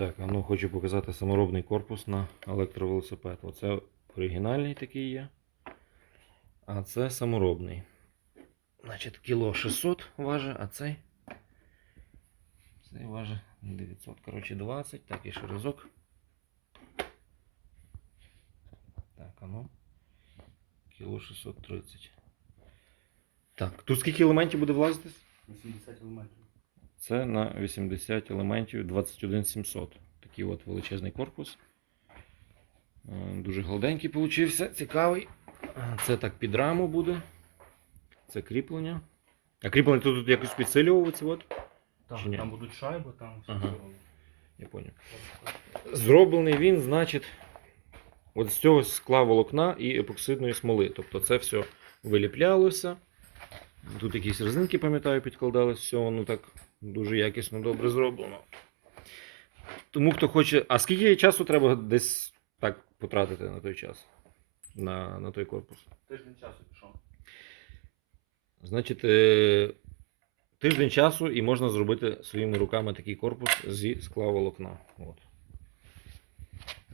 Так, а ну хочу показати саморобний корпус на електровелосипед. Оце оригінальний такий є. А це саморобний. Значить, кіло 600 важить, а цей. Цей важить 900. Коротше 20. Так, і ще. Так, а ну. Кіло 630. Так, тут скільки елементів буде влазити? 80 елементів. Це на 80 елементів 21700. Такий от величезний корпус. Е, Дуже гладенький получився, цікавий. Це так під раму буде. Це кріплення. А кріплення тут, тут якось підсилювати. От. Так, Чи там будуть шайби, там все Ага. Я понял. Зроблений він, значить, от з цього скла волокна і епоксидної смоли. Тобто це все виліплялося. Тут якісь резинки, пам'ятаю, підкладались, все воно так дуже якісно добре зроблено. Тому хто хоче. А скільки часу треба десь так потратити на той час? На, на той корпус? Тиждень часу пішов. Значить, е, тиждень часу і можна зробити своїми руками такий корпус зі скла волокна. От.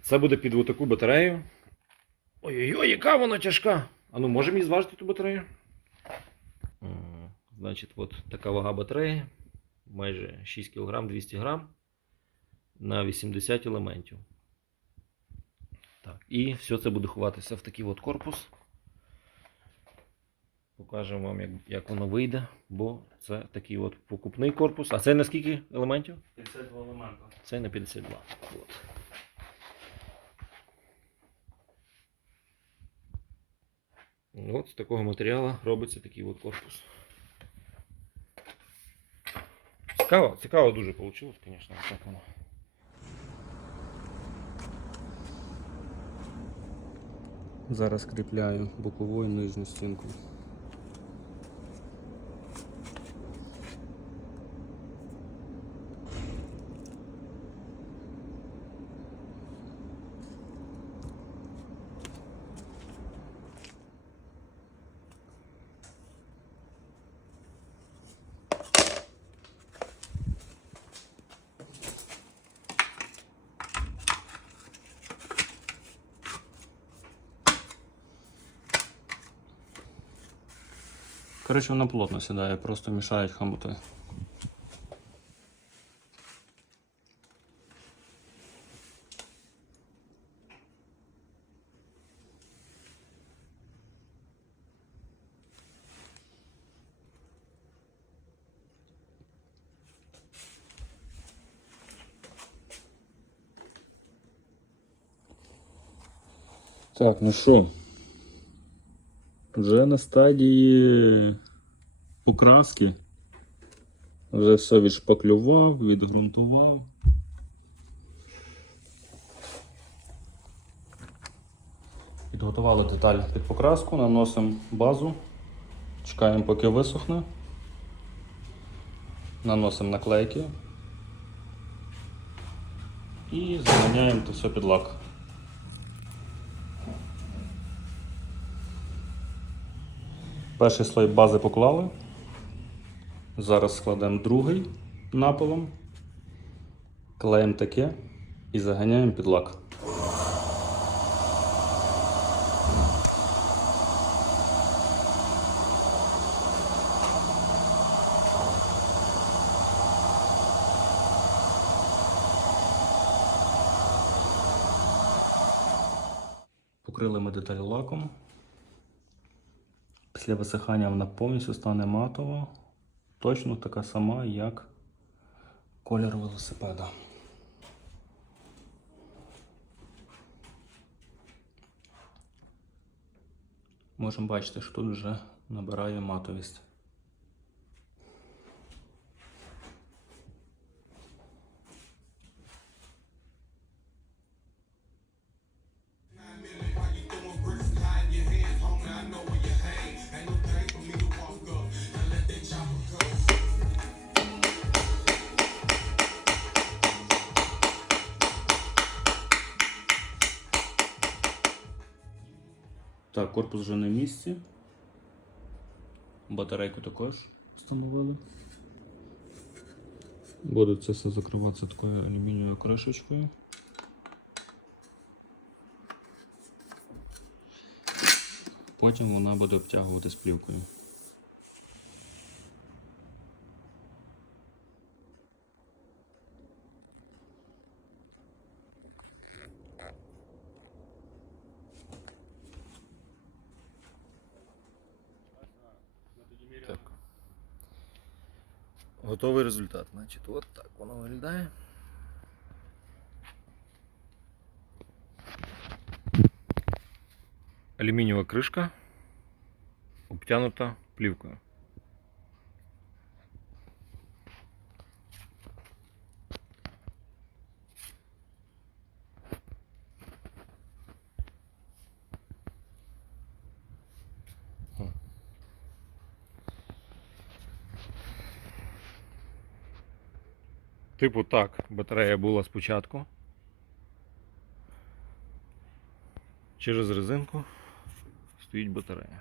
Це буде під таку батарею. Ой-ой-ой, яка вона тяжка! А ну можемо її зважити ту батарею? Значить, от така вага батареї. Майже 6 кг 200 г на 80 елементів. Так, і все це буде ховатися в такий от корпус. Покажемо вам, як, як воно вийде, бо це такий от покупний корпус. А це на скільки елементів? 52 елемента. Це на 52. От. От з такого матеріалу робиться такий от корпус. Цікаво, цікаво дуже вийшло, звісно, так воно. Зараз кріпляю бокову і нижню стінку. Коротше, вона плотно сідає, просто мішають хомути. Так, ну що? Вже на стадії покраски. Вже все відшпаклював, відґрунтував. Підготували деталь під покраску, наносимо базу, чекаємо поки висохне. Наносимо наклейки і заміняємо це все під лак. Перший слой бази поклали. Зараз складемо другий напилом, клеїмо таке і заганяємо під лак. Покрили ми деталь лаком. Після висихання вона повністю стане матово, точно така сама, як колір велосипеда. Можемо бачити, що тут вже набирає матовість. Корпус вже на місці. Батарейку також встановили. Буде це все закриватися такою алюмінієвою кришечкою. Потім вона буде обтягуватись плівкою. Готовий результат. Значить, от так воно виглядає. Алюмінієва кришка обтянута плівкою. Типу так, батарея була спочатку. Через резинку стоїть батарея.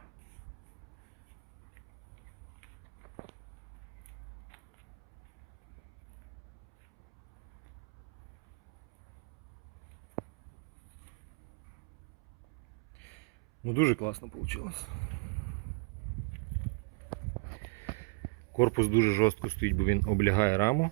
Ну дуже класно вийшло. Корпус дуже жорстко стоїть, бо він облягає раму.